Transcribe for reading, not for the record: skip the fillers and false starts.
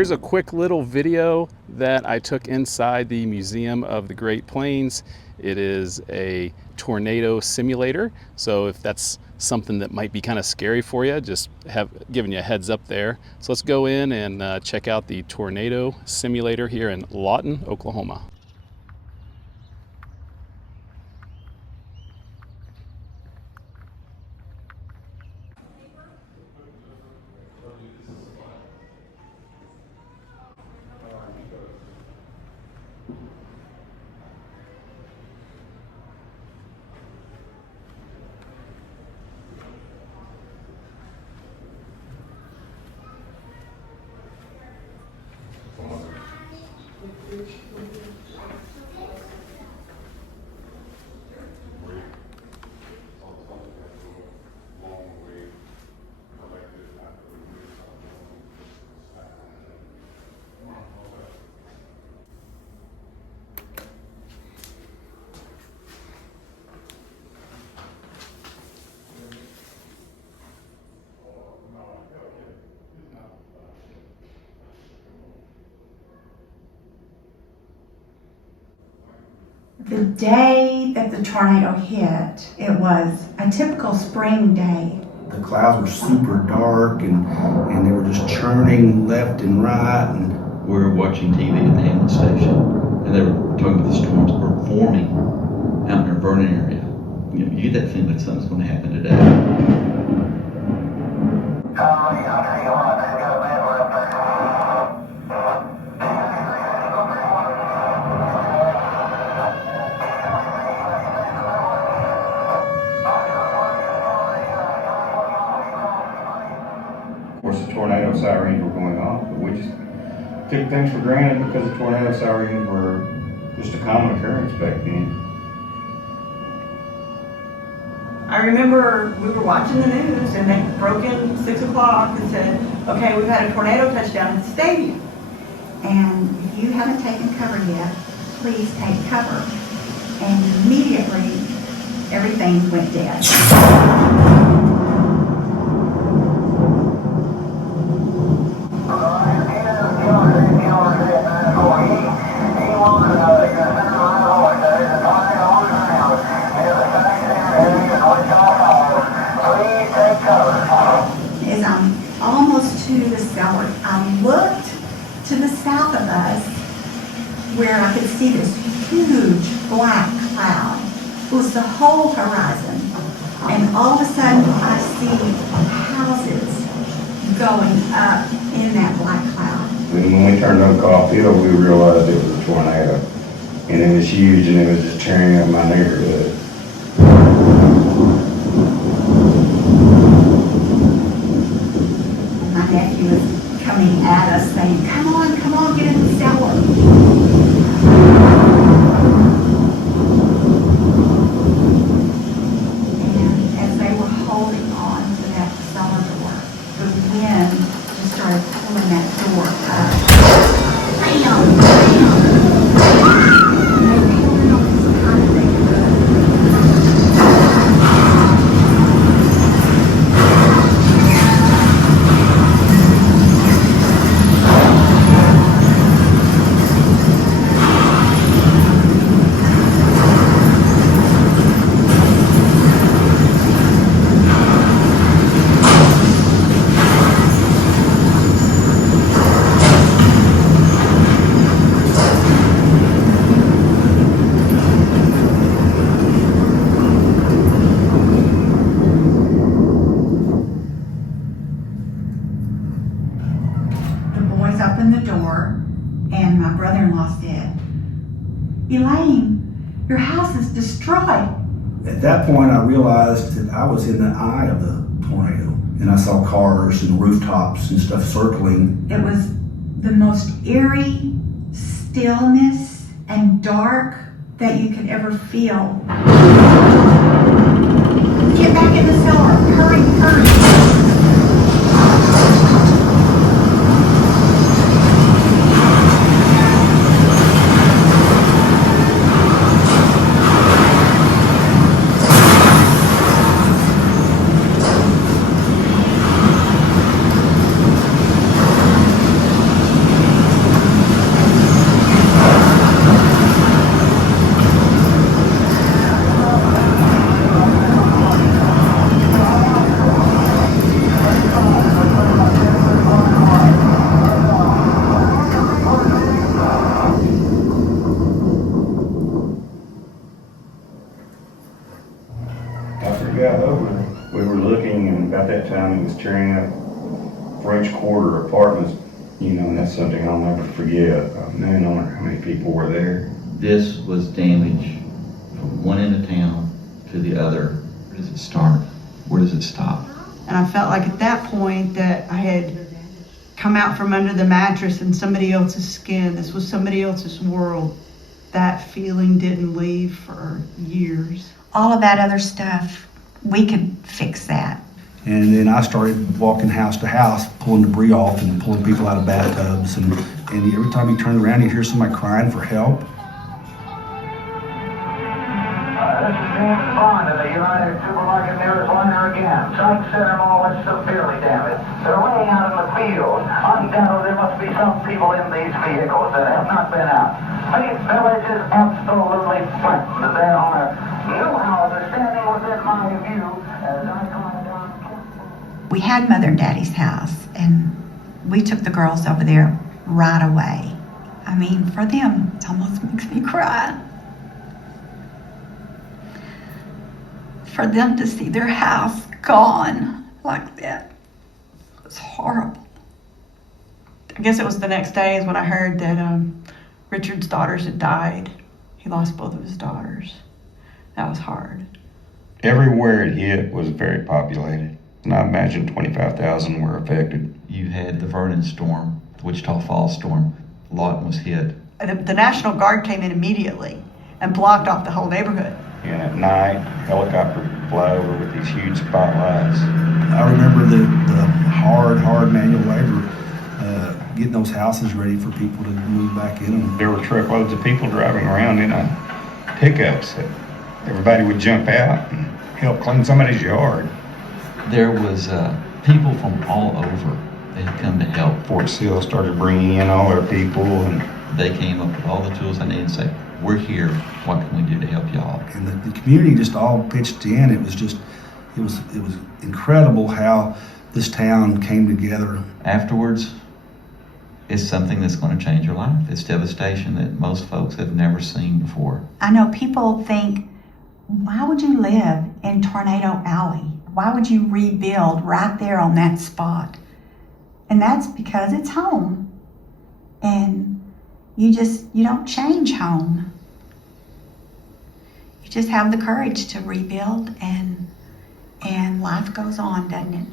here's a quick little video that I took inside the Museum of the Great Plains. It is a tornado simulator, so if that's something that might be kind of scary for you, just giving you a heads up there. So let's go in and check out the tornado simulator here in Lawton, Oklahoma. The day that the tornado hit, it was a typical spring day. The clouds were super dark and they were just churning left and right. And we were watching TV at the ambulance station, and they were talking about the storms were forming out in our Vernon area. You get that feeling that something's going to happen today. Of course, the tornado sirens were going off, but we just took things for granted because the tornado sirens were just a common occurrence back then. I remember we were watching the news and they broke in 6 o'clock and said, okay, we've had a tornado touchdown at the stadium. And if you haven't taken cover yet, please take cover. And immediately, everything went dead. As I'm almost to the cellar, I looked to the south of us where I could see this huge black cloud. It was the whole horizon. And all of a sudden I see houses going up in that black cloud. When we turned on Cobb Hill, we realized it was a tornado. And it was huge and it was just tearing up my neighborhood. My nephew was coming at us saying, come on, get in the cellar. And as they were holding on to that cellar door, the wind just started pulling that door up. Bam, bam. And they pulled it on as high as they could. Opened the door, and my brother-in-law said, Elaine, your house is destroyed. at that point I realized that I was in the eye of the tornado, and I saw cars and rooftops and stuff circling. It was the most eerie stillness and dark that you could ever feel. Get back in the cellar, hurry, hurry. after it got over, we were looking, and about that time it was tearing up French Quarter apartments, you know, and that's something I'll never forget. Man, I wonder how many people were there. This was damage from one end of town to the other. Where does it start? Where does it stop? And I felt like at that point that I had come out from under the mattress in somebody else's skin. This was somebody else's world. That feeling didn't leave for years. All of that other stuff, we could fix that. And then I started walking house to house, pulling debris off and pulling people out of bathtubs. And every time you turn around, you hear somebody crying for help. This is James Bond at the United Supermarket Nearest Liner again. Site Center Mall is severely damaged. They're laying out in the field. Undoubtedly, there must be some people in these vehicles that have not been out. Faith Village is absolutely flattened. There are new houses standing within my view as I climb down. We had Mother and Daddy's house, and we took the girls over there right away. I mean, for them, it almost makes me cry. For them to see their house gone like that, it was horrible. I guess it was the next day is when I heard that Richard's daughters had died. He lost both of his daughters. That was hard. Everywhere it hit was very populated, and I imagine 25,000 were affected. You had the Vernon storm, the Wichita Falls storm. Lawton was hit. The National Guard came in immediately and blocked off the whole neighborhood. And at night, helicopters would fly over with these huge spotlights. I remember the hard manual labor, getting those houses ready for people to move back in them. There were truckloads of people driving around in pickups. Everybody would jump out and help clean somebody's yard. There was people from all over that had come to help. Fort Sill started bringing in all their people, and They came up with all the tools they needed and said, we're here, what can we do to help y'all? And the community just all pitched in. It was incredible how this town came together. Afterwards, it's something that's going to change your life. It's devastation that most folks have never seen before. I know people think, why would you live in Tornado Alley? Why would you rebuild right there on that spot? And that's because it's home. And you don't change home. You just have the courage to rebuild, and life goes on, doesn't it?